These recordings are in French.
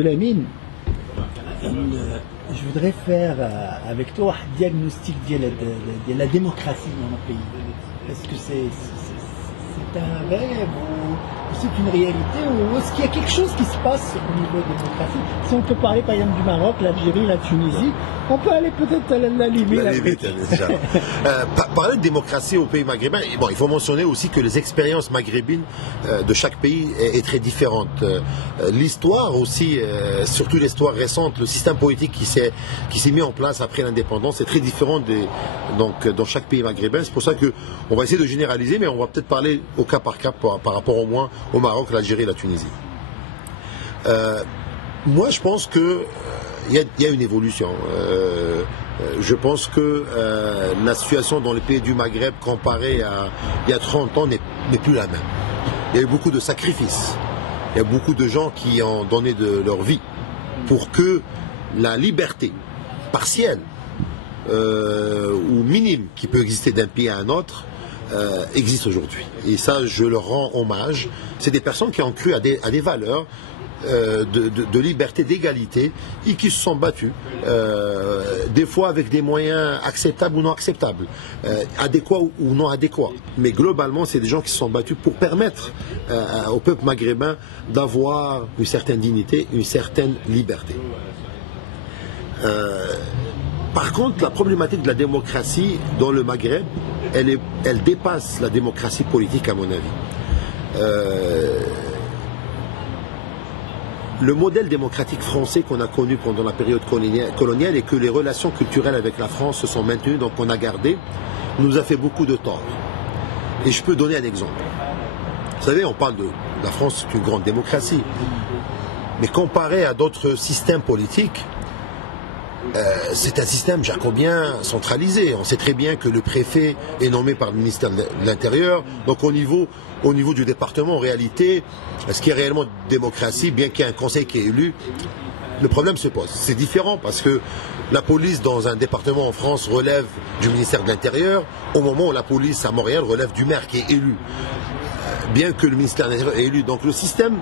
Lamine, je voudrais faire avec toi un diagnostic de la démocratie dans notre pays. Est-ce que c'est un rêve ou c'est une réalité ou est-ce qu'il y a quelque chose qui se passe au niveau de la démocratie? Si on peut parler par exemple du Maroc, l'Algérie, la Tunisie, on peut aller peut-être à la limite. Parler de démocratie au pays maghrébin, bon, il faut mentionner aussi que les expériences maghrébines de chaque pays est très différente. L'histoire aussi, surtout l'histoire récente, le système politique qui s'est mis en place après l'indépendance est très différent dans chaque pays maghrébin. C'est pour ça qu'on va essayer de généraliser, mais on va peut-être parler au cas par cas par rapport au moins au Maroc, l'Algérie et la Tunisie. Moi, je pense que il y a une évolution. Je pense que la situation dans les pays du Maghreb comparée à il y a 30 ans n'est plus la même. Il y a eu beaucoup de sacrifices. Il y a beaucoup de gens qui ont donné de leur vie pour que la liberté partielle ou minime qui peut exister d'un pays à un autre existe aujourd'hui. Et ça, je leur rends hommage. C'est des personnes qui ont cru à des valeurs de liberté, d'égalité, et qui se sont battus, des fois avec des moyens acceptables ou non acceptables, adéquats ou non adéquats. Mais globalement, c'est des gens qui se sont battus pour permettre au peuple maghrébin d'avoir une certaine dignité, une certaine liberté. Par contre, la problématique de la démocratie dans le Maghreb, elle dépasse la démocratie politique à mon avis. Le modèle démocratique français qu'on a connu pendant la période coloniale et que les relations culturelles avec la France se sont maintenues, donc on a gardé, nous a fait beaucoup de tort. Et je peux donner un exemple. Vous savez, on parle de la France, c'est une grande démocratie. Mais comparé à d'autres systèmes politiques, c'est un système jacobien centralisé. On sait très bien que le préfet est nommé par le ministère de l'Intérieur. Donc au niveau du département, en réalité, est-ce qu'il y a réellement démocratie, bien qu'il y ait un conseil qui est élu? Le problème se pose. C'est différent parce que la police dans un département en France relève du ministère de l'Intérieur, au moment où la police à Montréal relève du maire qui est élu. Bien que le ministère de l'Intérieur est élu. Donc le système,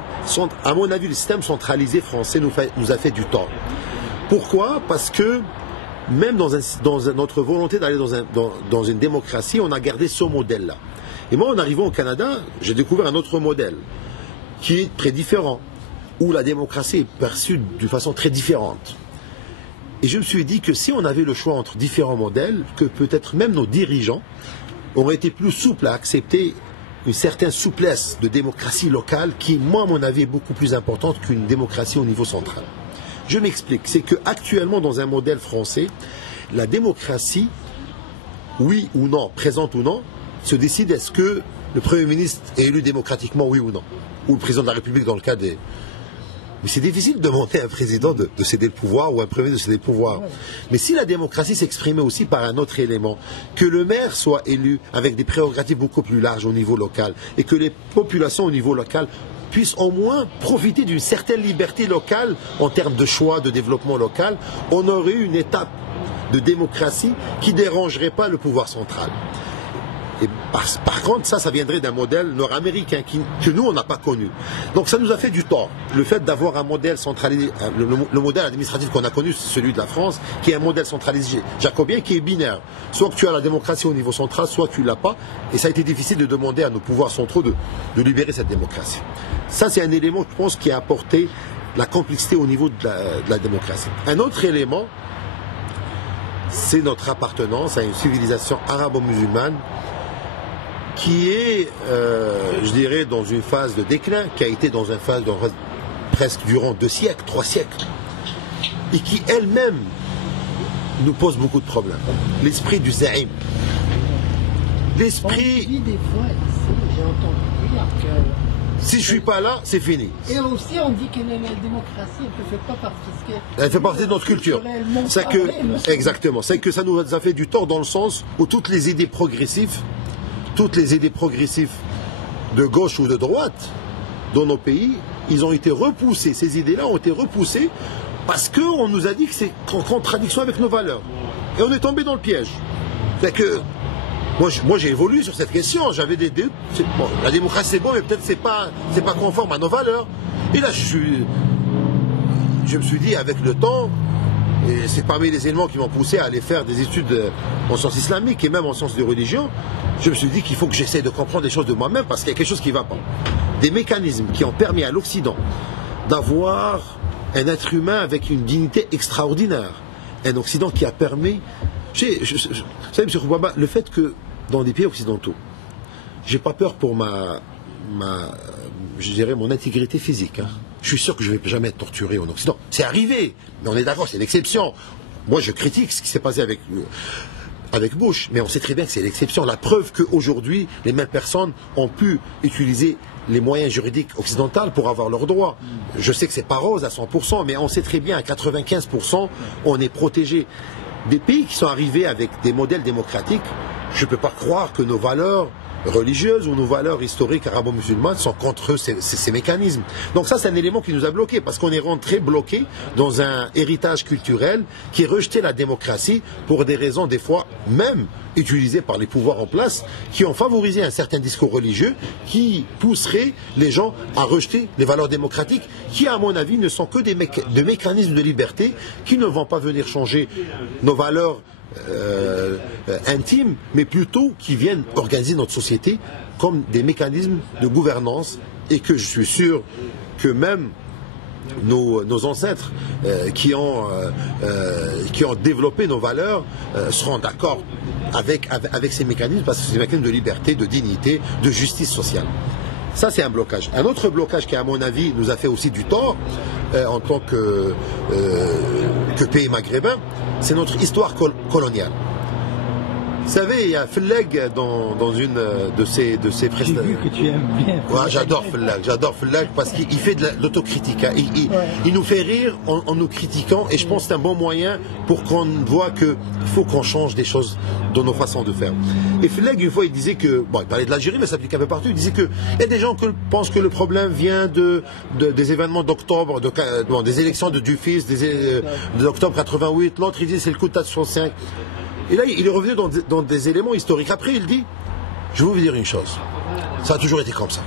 à mon avis, le système centralisé français nous a fait du tort. Pourquoi? Parce que même dans notre volonté d'aller dans une démocratie, on a gardé ce modèle-là. Et moi, en arrivant au Canada, j'ai découvert un autre modèle qui est très différent, où la démocratie est perçue d'une façon très différente. Et je me suis dit que si on avait le choix entre différents modèles, que peut-être même nos dirigeants auraient été plus souples à accepter une certaine souplesse de démocratie locale qui, moi, à mon avis, est beaucoup plus importante qu'une démocratie au niveau central. Je m'explique, c'est qu'actuellement, dans un modèle français, la démocratie, oui ou non, présente ou non, se décide est-ce que le Premier ministre est élu démocratiquement, oui ou non, ou le président de la République dans le cas des... Mais c'est difficile de demander à un président de céder le pouvoir ou à un Premier ministre de céder le pouvoir. Mais si la démocratie s'exprimait aussi par un autre élément, que le maire soit élu avec des prérogatives beaucoup plus larges au niveau local et que les populations au niveau local puissent au moins profiter d'une certaine liberté locale en termes de choix, de développement local, on aurait eu une étape de démocratie qui ne dérangerait pas le pouvoir central. Et par contre, ça viendrait d'un modèle nord-américain que nous, on n'a pas connu. Donc ça nous a fait du tort. Le fait d'avoir un modèle centralisé, le modèle administratif qu'on a connu, c'est celui de la France, qui est un modèle centralisé jacobien, qui est binaire. Soit que tu as la démocratie au niveau central, soit tu ne l'as pas. Et ça a été difficile de demander à nos pouvoirs centraux de libérer cette démocratie. Ça, c'est un élément, je pense, qui a apporté la complexité au niveau de la démocratie. Un autre élément, c'est notre appartenance à une civilisation arabo-musulmane qui est, je dirais, dans une phase de déclin, qui a été dans une phase presque durant 2 siècles, 3 siècles, et qui elle-même nous pose beaucoup de problèmes. L'esprit du zaïm. L'esprit... On dit des fois, j'ai entendu dire que... Si je ne suis pas là, c'est fini. Et aussi, on dit que la démocratie, elle ne fait pas partie. Elle fait partie de notre culture. C'est que, exactement. C'est que ça nous a fait du tort dans le sens où toutes les idées progressives de gauche ou de droite, dans nos pays, ils ont été repoussés, ces idées-là ont été repoussées parce qu'on nous a dit que c'est en contradiction avec nos valeurs. Et on est tombé dans le piège. C'est que moi j'ai évolué sur cette question, j'avais des doutes. Bon, la démocratie c'est bon, mais peut-être c'est pas conforme à nos valeurs. Et là je me suis dit avec le temps, et c'est parmi les éléments qui m'ont poussé à aller faire des études en sciences islamiques et même en sciences de religion, je me suis dit qu'il faut que j'essaie de comprendre les choses de moi-même parce qu'il y a quelque chose qui ne va pas. Des mécanismes qui ont permis à l'Occident d'avoir un être humain avec une dignité extraordinaire. Un Occident qui a permis... Vous savez, M. Khoubaba, le fait que dans des pays occidentaux, j'ai pas peur pour je dirais mon intégrité physique. Hein. Je suis sûr que je ne vais jamais être torturé en Occident. C'est arrivé, mais on est d'accord, c'est l'exception. Moi, je critique ce qui s'est passé avec Bush, mais on sait très bien que c'est l'exception. La preuve qu'aujourd'hui, les mêmes personnes ont pu utiliser les moyens juridiques occidentaux pour avoir leurs droits. Je sais que c'est pas rose à 100%, mais on sait très bien à 95%, on est protégé. Des pays qui sont arrivés avec des modèles démocratiques, je ne peux pas croire que nos valeurs religieuses ou nos valeurs historiques arabo-musulmanes sont contre eux, ces mécanismes. Donc ça, c'est un élément qui nous a bloqués, parce qu'on est rentré bloqué dans un héritage culturel qui rejetait la démocratie pour des raisons, des fois, même utilisées par les pouvoirs en place, qui ont favorisé un certain discours religieux qui pousserait les gens à rejeter les valeurs démocratiques, qui, à mon avis, ne sont que des mécanismes de liberté qui ne vont pas venir changer nos valeurs intimes, mais plutôt qui viennent organiser notre société comme des mécanismes de gouvernance, et que je suis sûr que même nos ancêtres qui ont développé nos valeurs seront d'accord avec ces mécanismes, parce que c'est des mécanismes de liberté, de dignité, de justice sociale. Ça, c'est un blocage. Un autre blocage qui, à mon avis, nous a fait aussi du tort en tant que pays maghrébin, c'est notre histoire coloniale. Vous savez, il y a Felleg dans une de ses prestations. J'ai vu que tu aimes bien. Ouais, j'adore Felleg parce qu'il fait de l'autocritique. Hein. Il nous fait rire en nous critiquant, et je pense que c'est un bon moyen pour qu'on voit qu'il faut qu'on change des choses dans nos façons de faire. Et Felleg, une fois, il disait que, bon, il parlait de l'Algérie, mais ça s'applique un peu partout, il disait qu'il y a des gens qui pensent que le problème vient des événements d'octobre, des élections de Dufis, d'octobre 88, l'autre il dit c'est le coup de 65. Et là, il est revenu dans des éléments historiques. Après, il dit, je vais vous dire une chose, ça a toujours été comme ça.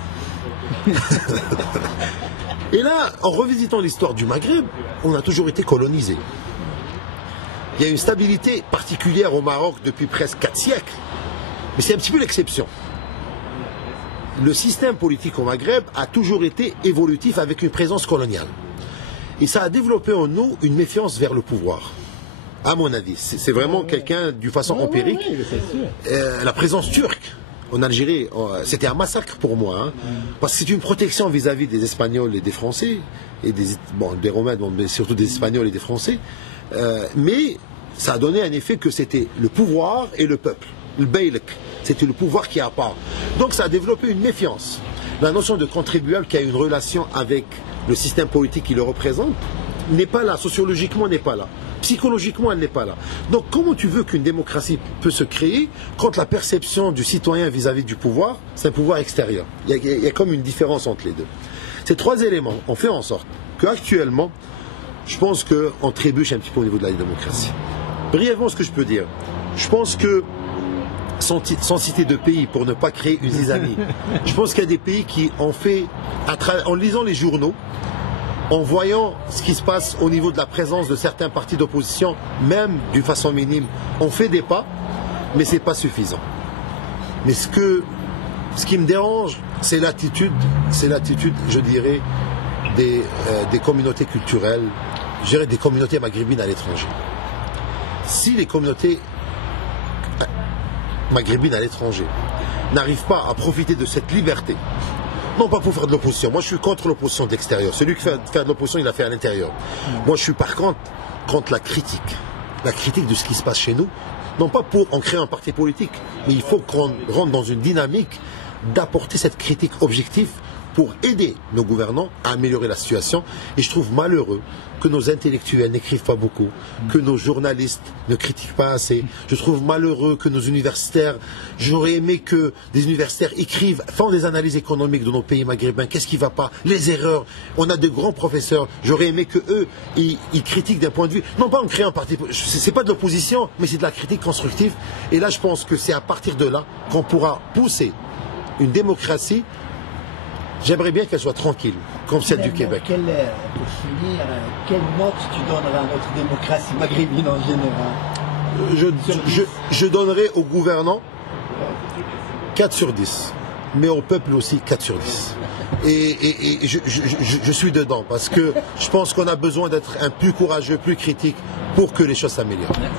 Et là, en revisitant l'histoire du Maghreb, on a toujours été colonisé. Il y a une stabilité particulière au Maroc depuis presque 4 siècles, mais c'est un petit peu l'exception. Le système politique au Maghreb a toujours été évolutif avec une présence coloniale. Et ça a développé en nous une méfiance vers le pouvoir. À mon avis, c'est vraiment quelqu'un d'une façon empirique. La présence turque en Algérie, c'était un massacre pour moi, hein, parce que c'est une protection vis-à-vis des Espagnols et des Français, et des Romains, mais surtout des Espagnols et des Français. Mais ça a donné un effet que c'était le pouvoir et le peuple. Le Beylek, c'était le pouvoir qui est à part. Donc ça a développé une méfiance. La notion de contribuable qui a une relation avec le système politique qui le représente n'est pas là, sociologiquement n'est pas là. Psychologiquement, elle n'est pas là. Donc, comment tu veux qu'une démocratie peut se créer quand la perception du citoyen vis-à-vis du pouvoir, c'est un pouvoir extérieur? Il y a comme une différence entre les deux. Ces 3 éléments ont fait en sorte qu'actuellement, je pense qu'on trébuche un petit peu au niveau de la démocratie. Brièvement, ce que je peux dire, je pense que, sans citer de pays pour ne pas créer une zizanie, je pense qu'il y a des pays qui ont fait, en lisant les journaux, en voyant ce qui se passe au niveau de la présence de certains partis d'opposition, même d'une façon minime, on fait des pas, mais ce n'est pas suffisant. Mais ce qui me dérange, c'est l'attitude, je dirais, des communautés culturelles, je dirais des communautés maghrébines à l'étranger. Si les communautés maghrébines à l'étranger n'arrivent pas à profiter de cette liberté, non pas pour faire de l'opposition. Moi, je suis contre l'opposition de l'extérieur. Celui qui fait de l'opposition, il l'a fait à l'intérieur. Moi, je suis par contre la critique. La critique de ce qui se passe chez nous. Non pas pour en créer un parti politique, mais il faut qu'on rentre dans une dynamique d'apporter cette critique objective pour aider nos gouvernants à améliorer la situation. Et je trouve malheureux que nos intellectuels n'écrivent pas beaucoup, que nos journalistes ne critiquent pas assez. Je trouve malheureux que nos universitaires, j'aurais aimé que des universitaires écrivent, font des analyses économiques de nos pays maghrébins, qu'est-ce qui ne va pas, les erreurs. On a de grands professeurs, j'aurais aimé que eux, ils critiquent d'un point de vue, non pas en créant un parti, c'est pas de l'opposition, mais c'est de la critique constructive. Et là, je pense que c'est à partir de là qu'on pourra pousser une démocratie. J'aimerais bien qu'elle soit tranquille, comme celle du Québec. Pour finir, quelle note tu donneras à notre démocratie maghrébine en général? Je donnerai aux gouvernants 4 sur 10, mais au peuple aussi 4 sur 10. Et je suis dedans, parce que je pense qu'on a besoin d'être un plus courageux, plus critique, pour que les choses s'améliorent. Merci.